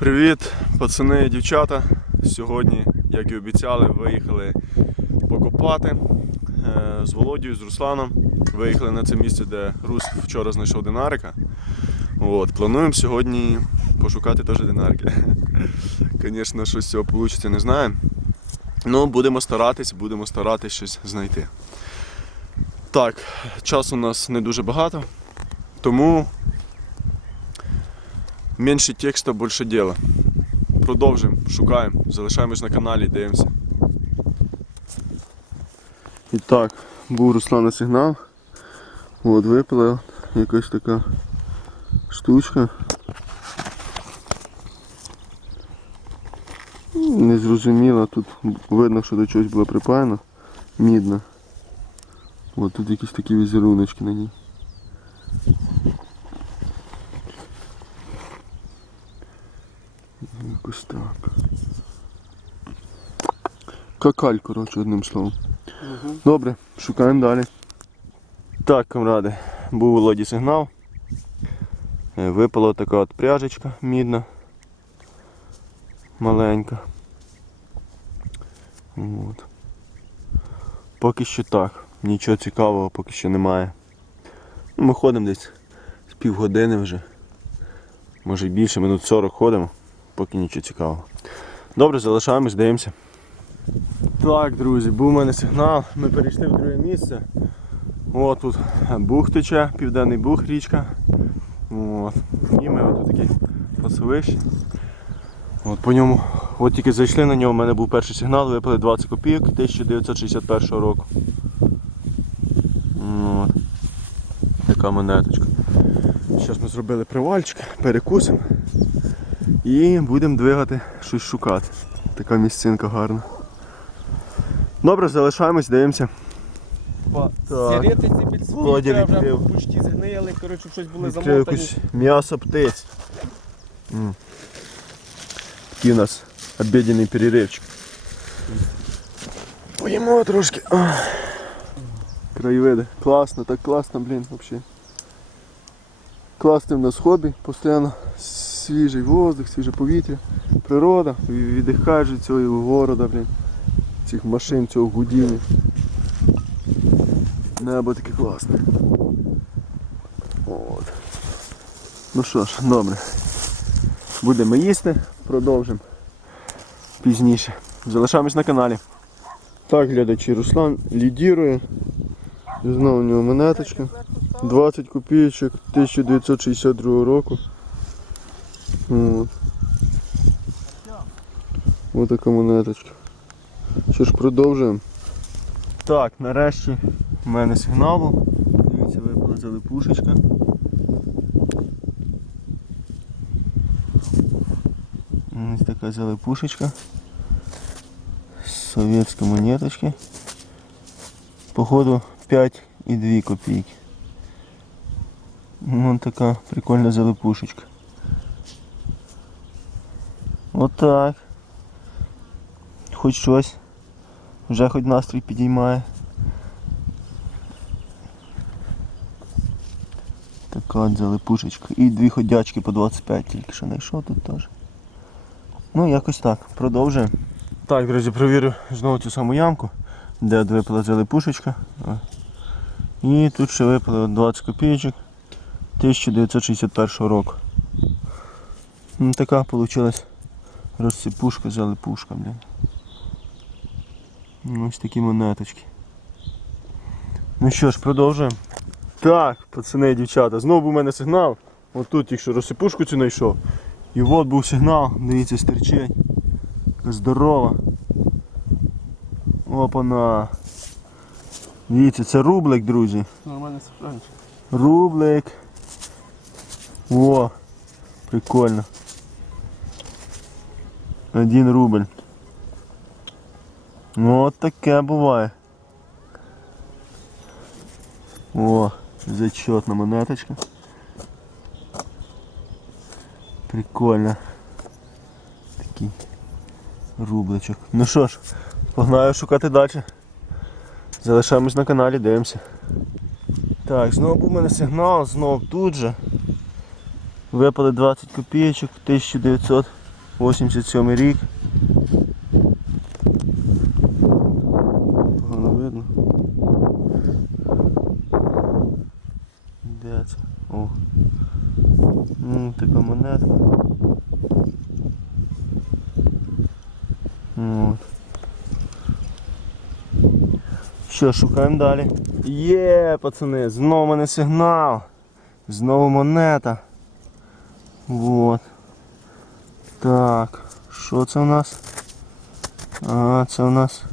Привіт, пацани і дівчата. Сьогодні, як і обіцяли, виїхали покопати е, з Володією, з Русланом. Виїхали на це місце, де Рус вчора знайшов динарика. От, плануємо сьогодні пошукати теж динарики. Звісно, що з цього вийде, не знаємо. Ну, будемо старатись, будемо старатись щось знайти. Так, часу у нас не дуже багато, тому менше текста, більше діла. Продовжуємо, шукаємо, залишаємось на каналі, дивимося. І так, був Руслана сигнал. От випала якась така штучка. Незрозуміло, тут видно, що до чогось було припаяно. Мідна. От тут якісь такі візеруночки на ній. Якось так. Какаль, коротше, одним словом. Добре, шукаємо далі. Так, камради, був у Володі сигнал. Е, Випала така от пряжечка мідна. Маленька. От. Поки що так. Нічого цікавого поки що немає. Ну, Ми ходимо десь з півгодини вже. Може більше, минут 40 ходимо, поки нічого цікавого. Добре, залишаємось, дивимося. Так, друзі, був у мене сигнал. Ми перейшли в друге місце. От тут бух тече, південний бух, річка. От. І ми отут такі пасовищі. От по ньому, от тільки зайшли на нього, у мене був перший сигнал, випали 20 копійок 1961 року. От. Така монеточка. Зараз ми зробили привальчик, перекусимо і будемо двигати, щось шукати. Така місцинка гарна. Добре, залишаємось, дивимося. Так. Сірити ці підсвіти Володя вже відкрив. почти згнили, коротше, щось були Відкрив замотані. якусь м'ясо птиць. М. Такий у нас обіденний переривчик. Поїмо трошки. Ах. Краєвиди. Класно, так класно, блін, взагалі. Класне в нас хобі, постійно свіжий воздух, свіже повітря, природа, віддихаєш від цього города, блін, цих машин, цього гудіння. Небо таке класне. От. Ну що ж, добре. Будемо їсти, продовжимо пізніше. Залишаємось на каналі. Так, глядачі, Руслан лідірує. Знову у нього монеточка. 20 копійочок 1962 року. От. Ось така монеточка. Що ж, продовжуємо. Так, нарешті в мене сигнал. Дивіться, випала залипушечка. Ось така залипушечка. Совєтські монеточки. Походу 5 і 2 копійки. Ну така прикольна залипушечка. Отак. Хоч щось. Вже хоч настрій підіймає. Така от залипушечка. І дві ходячки по 25 тільки що знайшов тут теж. Ну якось так. Продовжуємо. Так, друзі, провірю знову цю саму ямку, де от випала залипушечка. І тут ще випало 20 копійочок 1961 року. Ну, така вийшла розсипушка, залипушка, блін. Ну, Ось такі монеточки. Ну що ж, продовжуємо. Так, пацани і дівчата, знову був у мене сигнал. От тут тільки що розсипушку цю знайшов. І от був сигнал, дивіться, стерчить. Здорова. Опана. Дивіться, це рублик, друзі. Нормально сохранчик. Рублик. О, прикольно. Один рубль. Ну от таке буває. О, зачетна монеточка. Прикольно. Такий рубличок. Ну що ж, погнаю шукати далі. Залишаємось на каналі, дивимося. Так, знову був у мене сигнал, знову тут же. Випали 20 копійочок 1900 87 рік. Погано видно. Де це? О. М, така монетка. От. Що, шукаємо далі. Є, пацани, знову мене сигнал. Знову монета. Вот. Так, що це у нас? А, це у нас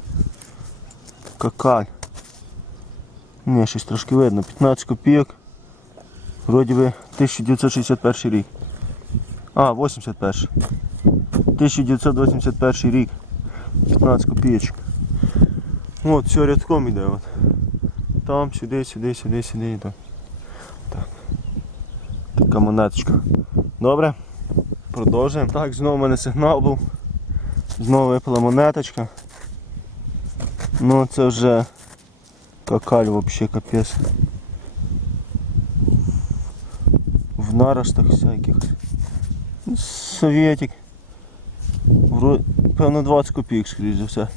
какаль. Ні, щось трошки видно. 15 копійок. Вроді би 1961 рік. А, 81. 1981 рік. 15 копійочок. От, все рядком іде. От. Там, сюди, сюди, сюди, сюди і так. Так. Така монеточка. Добре. Продовжуємо. Так, знову в мене сигнал був. Знову випала монеточка. Ну це вже какаль взагалі капець. В наростах всяких. Совєтик. Певно 20 копійок, скоріш за все.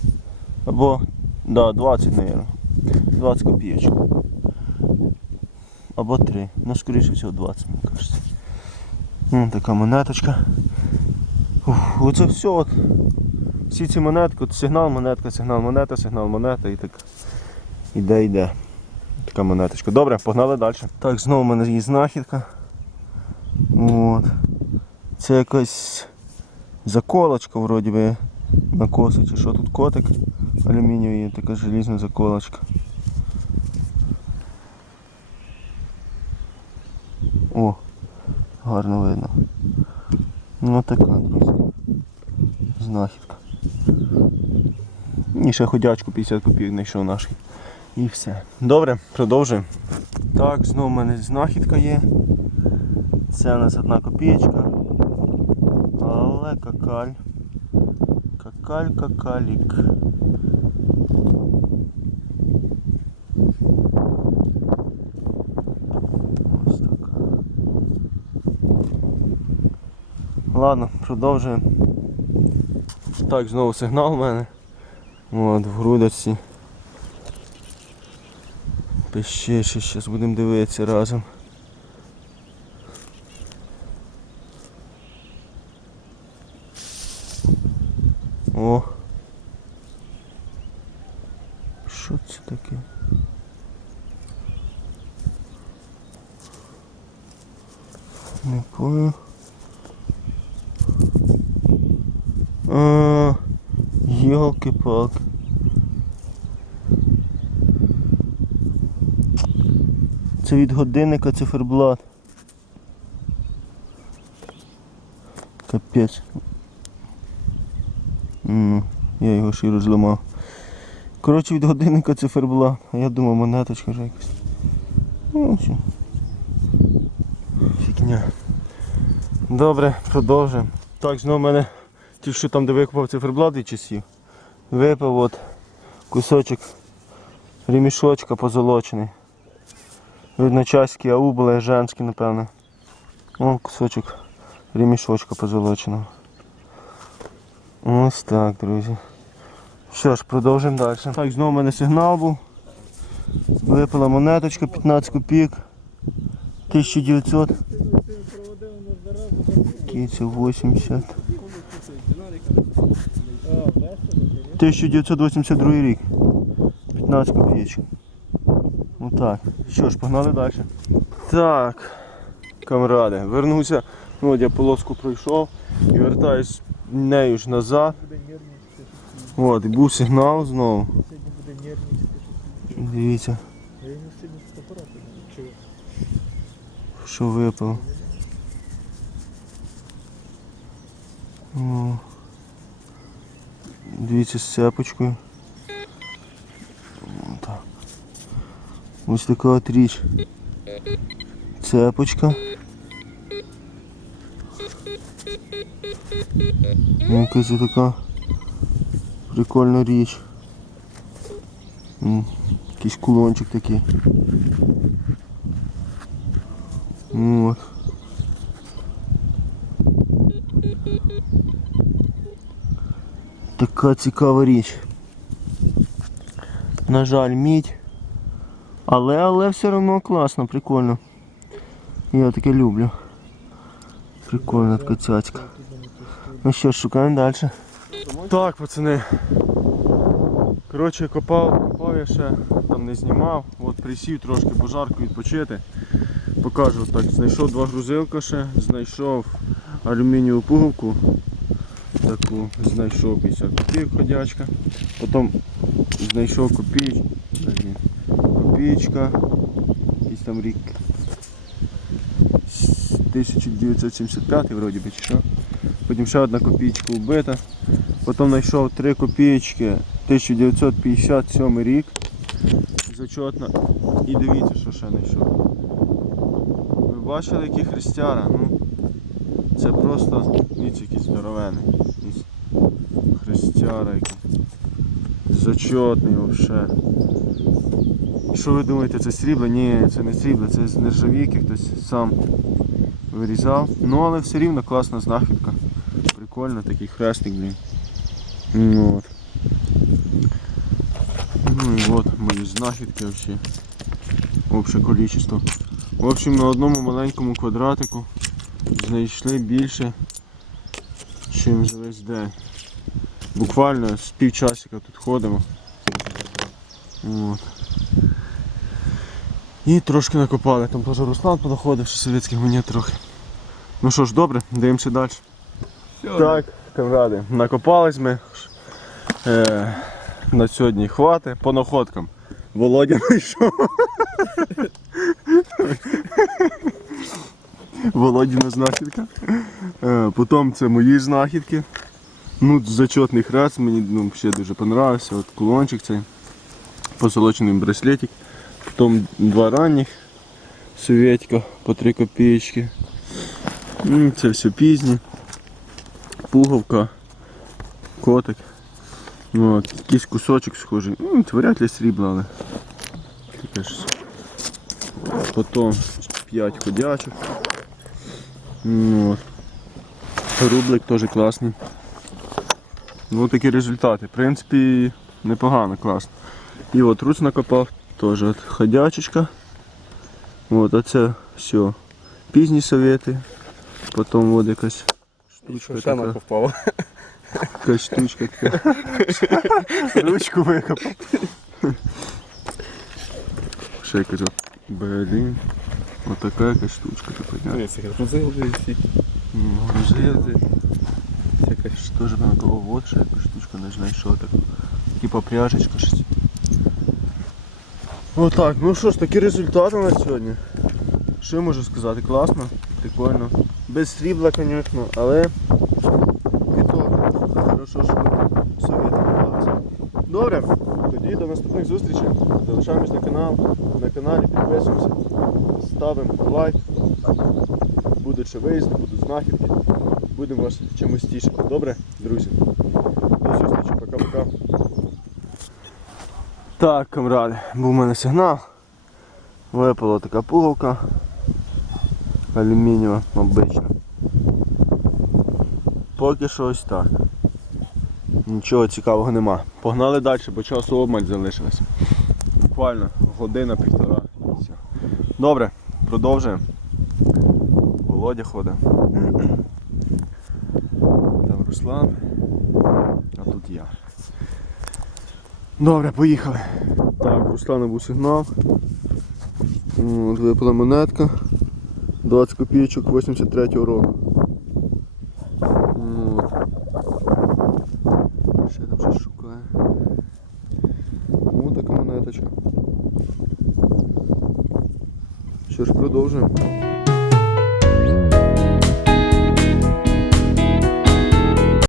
Або, да, 20, мабуть. 20 копійочок. Або 3. Ну, скоріше всього 20, мені кажеться. М, така монеточка. Ух, оце все от. Всі ці монетки, от сигнал, монетка, сигнал, монета, сигнал, монета і так. Іде, йде. Така монеточка. Добре, погнали далі. Так, знову в мене є знахідка. От. Це якась заколочка вроді би на коси, чи що тут котик алюмінієвий, така желізна заколочка. О, гарно видно. Ну така. Знахідка. І ще ходячку 50 копійок знайшов наш. І все. Добре, продовжуємо. Так, знову в мене знахідка є. Це у нас одна копієчка. Але какаль. Какаль, какалік. Ось так. Ладно, продовжуємо. Так, знову сигнал у мене. От, в грудочці. Пище, ще зараз будемо дивитися разом. О. Що це таке? Не понял. А, елки-палки. Це від годинника циферблат. Капець. Ну, я його ще й розламав. Коротше, від годинника циферблат. А я думав монеточка вже якась. Ну, що. Фігня. Добре, продовжуємо. Так, знову в мене тільки що там, де викопав циферблат від часів. Випав от кусочок ремішочка позолочений. Видно часький ау були женський, напевно. О, кусочок ремішочка позолоченого. Ось так, друзі. Що ж, продовжимо далі. Так, знову в мене сигнал був. Випала монеточка 15 копійок. 1900. Киця 80. 1982 рік. 15 копійочок. Так. Що ж, погнали далі. Так, камради, вернувся. Ну, от я полоску пройшов і вертаюсь нею ж назад. От, і був сигнал знову. Дивіться, що випало. О. Дивіться з цепочкою. Ось така от річ. Цепочка. Якась така прикольна річ. Якийсь кулончик такий. От. така цікава річ. На жаль, мідь. Але, але все одно класно, прикольно. Я таке люблю. Прикольна така цяцька. Ну що шукаємо далі. Так, пацани. Коротше, копав, копав я ще, там не знімав. От присів трошки пожарку відпочити. Покажу так, знайшов два грузилка ще, знайшов алюмінієву пуговку. Таку знайшов 50 копійок ходячка. Потім знайшов копійч... копійка. Якийсь там рік. 1975 вроді би чи що. Потім ще одна копійка вбита. Потім знайшов три копійки 1957 рік. Зачетно. І дивіться, що ще знайшов. Ви бачили, які хрестяра? Ну, це просто дивіться, який здоровений. Хрестяра який. Зачетний взагалі. Що ви думаєте, це срібло? Ні, це не срібло, це з нержавійки хтось сам вирізав. Ну але все рівно класна знахідка. Прикольно, такий хрестик, блін. Ну, от. Ну і от мої знахідки взагалі. Общее количество. В общем, на одному маленькому квадратику знайшли більше, ніж за весь день. Буквально з півчасика тут ходимо. От. І трошки накопали. Там теж Руслан понаходив, що совєтських монет трохи. Ну що ж, добре, дивимося далі. Так, камради, накопались ми. Е, на сьогодні хвати по находкам. Володя знайшов. Володіна знахідка. Е, потім це мої знахідки. Ну, зачетний хрест, мені ну, ще дуже понравився. От кулончик цей. Позолочений браслетик. Потім два ранніх совєтька по 3 копійки. Це все пізні. Пуговка, котик. От, якийсь кусочок схожий. Ну, це вряд ли срібло, але таке. Потім 5 ходячих. Ну, От. Рублик теж класний. Ну такі результати. В принципі, непогано, класно. І от руц накопав, теж от ходячечка. От, а це все. Пізні совєти. Потім от якась штучка Ще така. накопав. Якась штучка така. Ручку викопав. Ще якась. от, Блін. Отака якась штучка, ти поняв? Ну, це грузили всі. Ну, грузили. Всяка Що Тоже на кого вот ще якусь штучку не знаю, що так. Типа пряжечка щось. Отак, ну що ж, такі результати на сьогодні. Що я можу сказати? Класно, прикольно. Без срібла, звісно, але і то хорошо, що совєти попалися. Добре, тоді до наступних зустрічей. Залишаємось на канал, на каналі, підписуємося, ставимо лайк. Будуть ще виїзди, будуть знахідки. Будемо вас чимось тішити. Добре, друзі? Так, камради, був у мене сигнал. Випала така пуговка. Алюмінієва, обична. Поки що ось так. Нічого цікавого нема. Погнали далі, бо часу обмаль залишилось. Буквально година-півтора. Добре, продовжуємо. Володя ходить. Там Руслан. А тут я. Добре, поїхали. Так, Руслана був сигнал. Випала монетка. 20 копійочок 83-го року.